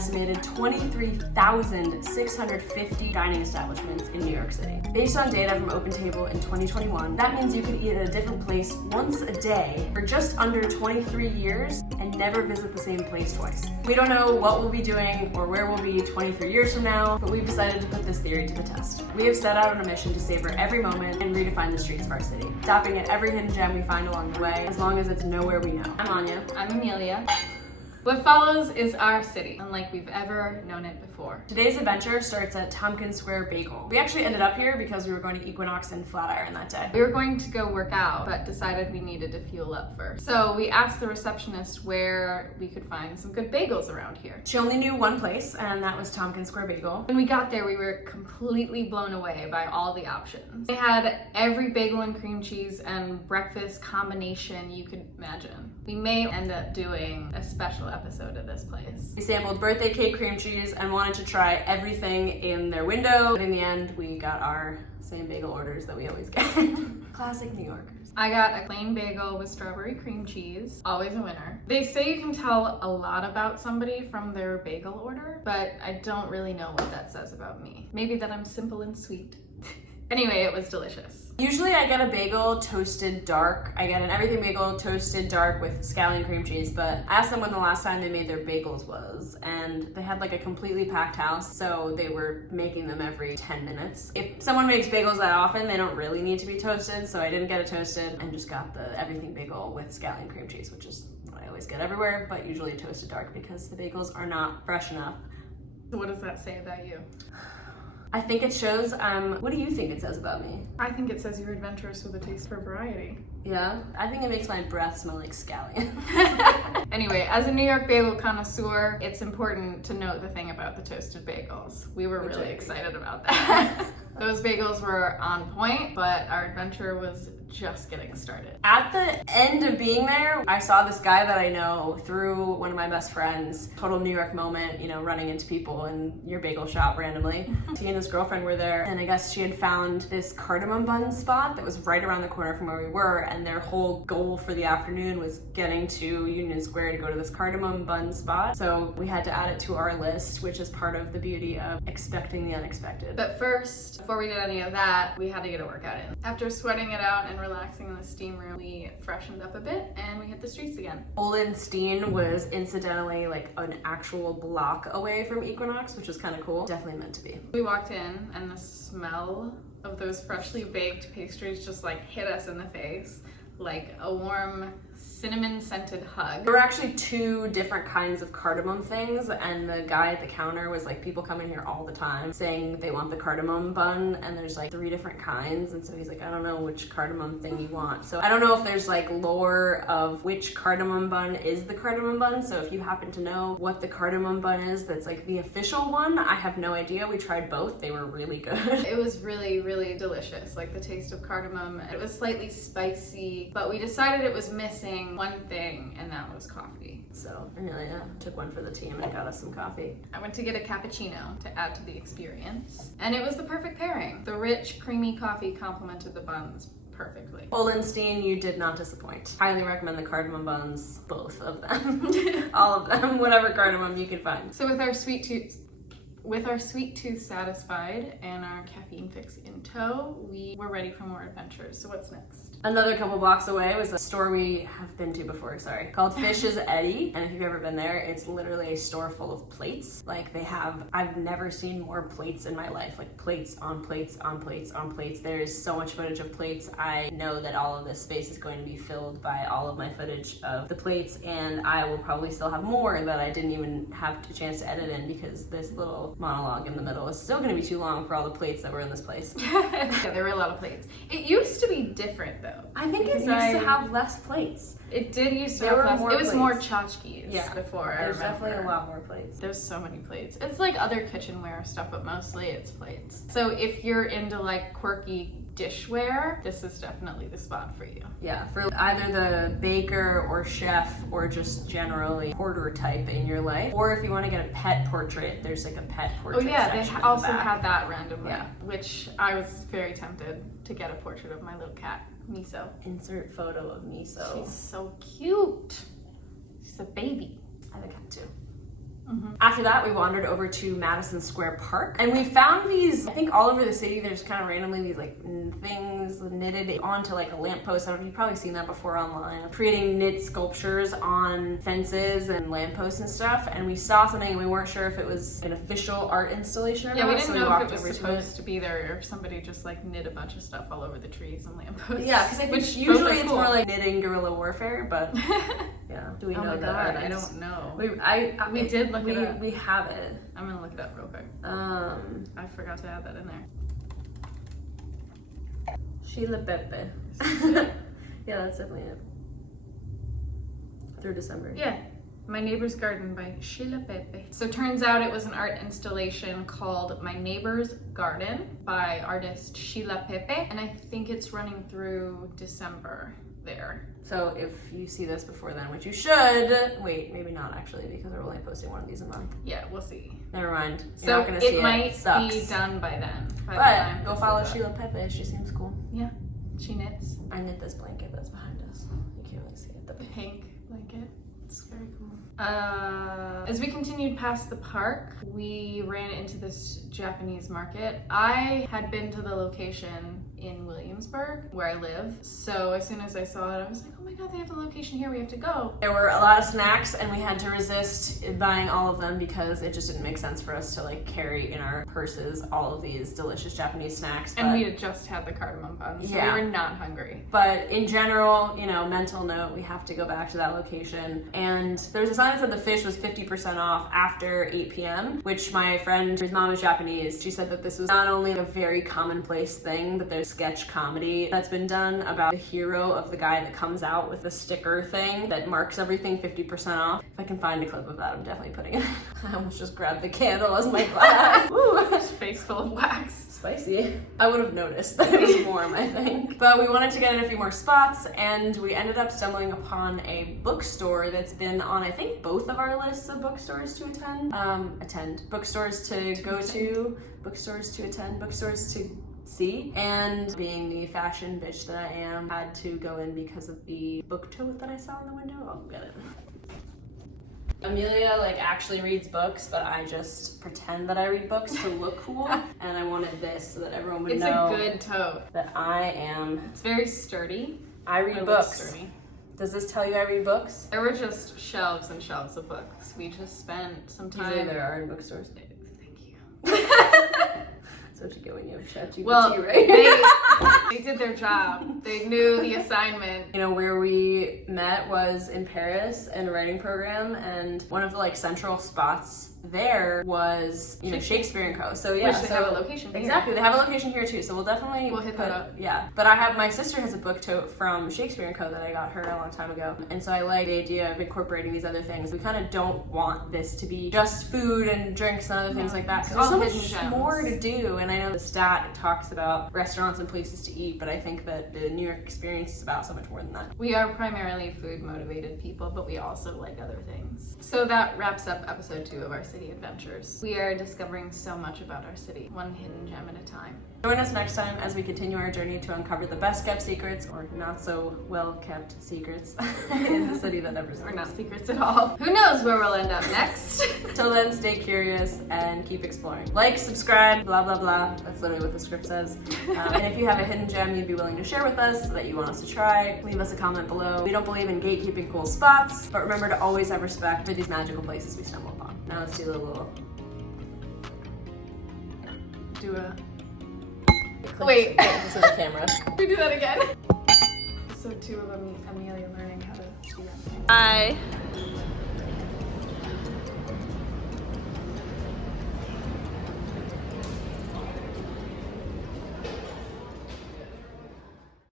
estimated 23,650 dining establishments in New York City. Based on data from OpenTable in 2021, that means you could eat at a different place once a day for just under 23 years and never visit the same place twice. We don't know what we'll be doing or where we'll be 23 years from now, but we've decided to put this theory to the test. We have set out on a mission to savor every moment and redefine the streets of our city, stopping at every hidden gem we find along the way, as long as it's nowhere we know. I'm Anya. I'm Amelia. What follows is our city, unlike we've ever known it before. Today's adventure starts at Tompkins Square Bagel. We actually ended up here because we were going to Equinox and Flatiron that day. We were going to go work out, but decided we needed to fuel up first. So we asked the receptionist where we could find some good bagels around here. She only knew one place, and that was Tompkins Square Bagel. When we got there, we were completely blown away by all the options. They had every bagel and cream cheese and breakfast combination you could imagine. We may end up doing a special episode of this place. We sampled birthday cake cream cheese and wanted to try everything in their window, but in the end, we got our same bagel orders that we always get. Classic New Yorkers. I got a plain bagel with strawberry cream cheese, always a winner. They say you can tell a lot about somebody from their bagel order, but I don't really know what that says about me. Maybe that I'm simple and sweet. Anyway, it was delicious. Usually I get a bagel toasted dark. I get an everything bagel toasted dark with scallion cream cheese, but I asked them when the last time they made their bagels was, and they had like a completely packed house, so they were making them every 10 minutes. If someone makes bagels that often, they don't really need to be toasted, so I didn't get it toasted and just got the everything bagel with scallion cream cheese, which is what I always get everywhere, but usually toasted dark because the bagels are not fresh enough. So what does that say about you? I think it shows, what do you think it says about me? I think it says you're adventurous with a taste for variety. Yeah? I think it makes my breath smell like scallion. Anyway, as a New York bagel connoisseur, it's important to note the thing about the toasted bagels. We were really excited about that. Those bagels were on point, but our adventure was just getting started. At the end of being there, I saw this guy that I know through one of my best friends. Total New York moment, you know, running into people in your bagel shop randomly. He and his girlfriend were there, and I guess she had found this Cardamom Buns spot that was right around the corner from where we were, and their whole goal for the afternoon was getting to Union Square to go to this Cardamom Bun spot. So we had to add it to our list, which is part of the beauty of expecting the unexpected. But first, before we did any of that, we had to get a workout in. After sweating it out and relaxing in the steam room, we freshened up a bit and we hit the streets again. Ole Steen was incidentally like an actual block away from Equinox, which was kind of cool. Definitely meant to be. We walked in and the smell of those freshly baked pastries just like hit us in the face like a warm cinnamon scented hug. There were actually two different kinds of cardamom things, and the guy at the counter was like, people come in here all the time saying they want the cardamom bun, and there's like 3 different kinds, and so he's like, I don't know which cardamom thing you want. So I don't know if there's like lore of which cardamom bun is the cardamom bun, so if you happen to know what the cardamom bun is that's like the official one, I have no idea. We tried both. They were really good. It was really, really delicious, like the taste of cardamom. It was slightly spicy, but we decided it was missing one thing, and that was coffee. So Amelia took one for the team and got us some coffee. I went to get a cappuccino to add to the experience, and it was the perfect pairing. The rich, creamy coffee complemented the buns perfectly. Ole Steen, you did not disappoint. Highly recommend the cardamom buns, both of them. All of them, whatever cardamom you can find. So with our sweet tooth satisfied and our caffeine fix in tow, we were ready for more adventures. So what's next? Another couple blocks away was a store we have been to before, called Fish's Eddy. And if you've ever been there, it's literally a store full of plates. Like they have, I've never seen more plates in my life. Like plates on plates on plates on plates. There's so much footage of plates. I know that all of this space is going to be filled by all of my footage of the plates, and I will probably still have more that I didn't even have a chance to edit in because this little monologue in the middle is still going to be too long for all the plates that were in this place. Yeah, there were a lot of plates. It used to be different though. I think it used to have less plates. It did used to have less. It was more tchotchkes before. There's definitely a lot more plates. There's so many plates. It's like other kitchenware stuff, but mostly it's plates. So if you're into like quirky dishware, this is definitely the spot for you. Yeah, for either the baker or chef or just generally hoarder type in your life. Or if you want to get a pet portrait, there's like a pet portrait section they also in the back. had that randomly, which I was very tempted to get a portrait of my little cat, Miso. Insert photo of Miso. She's so cute. She's a baby. I have a cat too. After that, we wandered over to Madison Square Park, and we found these, I think all over the city, there's kind of randomly these like things knitted onto like a lamppost. I don't know, you've probably seen that before online. Creating knit sculptures on fences and lampposts and stuff, and we saw something and we weren't sure if it was an official art installation or not. Yeah, we didn't know if it was over supposed to be there or if somebody just like knit a bunch of stuff all over the trees and lampposts. Yeah, because I think usually it's more like knitting guerrilla warfare, but yeah. Do we know that? I don't know. We did look it up. We have it. I'm gonna look it up real quick. I forgot to add that in there. Sheila Pepe. Yeah, that's definitely it. Through December. Yeah. My Neighbor's Garden by Sheila Pepe. So turns out it was an art installation called My Neighbor's Garden by artist Sheila Pepe, and I think it's running through December there. So if you see this before then, which you should, wait, maybe not actually, because we're only posting one of these a month. Yeah, we'll see. Never mind. You're So not gonna see it might Sucks. be done by then. But go follow Sheila Pepe. She seems cool. Yeah, she knits. I knit this blanket that's behind us. You can't really see it. The pink blanket. It's very cool. As we continued past the park, we ran into this Japanese market. I had been to the location in Williamsburg, where I live. So as soon as I saw it, I was like, oh my god, they have the location here, we have to go. There were a lot of snacks and we had to resist buying all of them because it just didn't make sense for us to like carry in our purses all of these delicious Japanese snacks. And we had just had the cardamom buns, so we were not hungry. But in general, you know, mental note, we have to go back to that location. And there's a sign that said the fish was 50% off after 8 p.m., which my friend, whose mom is Japanese, she said that this was not only a very commonplace thing, but there's sketch comedy that's been done about the hero of the guy that comes out with the sticker thing that marks everything 50% off. If I can find a clip of that, I'm definitely putting it. I almost just grabbed the candle as my glass. Woo! Face full of wax. Spicy. I would have noticed that it was warm, I think. But we wanted to get in a few more spots, and we ended up stumbling upon a bookstore that's been on, I think, both of our lists of bookstores to attend. Bookstores to go to, bookstores to attend, bookstores to see. And being the fashion bitch that I am, had to go in because of the book tote that I saw in the window. I'll get it. Amelia like actually reads books, but I just pretend that I read books to look cool. And I wanted this so that everyone would know it's a good tote. That I am. It's very sturdy. I read books. Does this tell you I read books? There were just shelves and shelves of books. We just spent some time. Usually there are in bookstores. Thank you. That's what you get when you have ChatGPT, right? They did their job. They knew the assignment. You know, where we met was in Paris in a writing program, and one of the like central spots there was, you know, Shakespeare & Co. So yeah, Which they have a location here. Exactly, they have a location here too. So we'll definitely hit that up. Yeah, but my sister has a book tote from Shakespeare & Co. that I got her a long time ago, and so I like the idea of incorporating these other things. We kind of don't want this to be just food and drinks and other things like that. Because there's so much more to do, and I know the stat talks about restaurants and places to eat, but I think that the New York experience is about so much more than that. We are primarily food motivated people, but we also like other things. So that wraps up episode 2 of our city adventures. We are discovering so much about our city, one hidden gem at a time. Join us next time as we continue our journey to uncover the best kept secrets, or not so well kept secrets, in the city that never Or not secrets at all. Who knows where we'll end up next? Till then, stay curious and keep exploring. Like, subscribe, blah, blah, blah. That's literally what the script says. And if you have a hidden gem you'd be willing to share with us that you want us to try, leave us a comment below. We don't believe in gatekeeping cool spots, but remember to always have respect for these magical places we stumble upon. Now let's do a little... Wait. This is the camera. We do that again. Episode 2 of Amelia learning how to do that. Bye.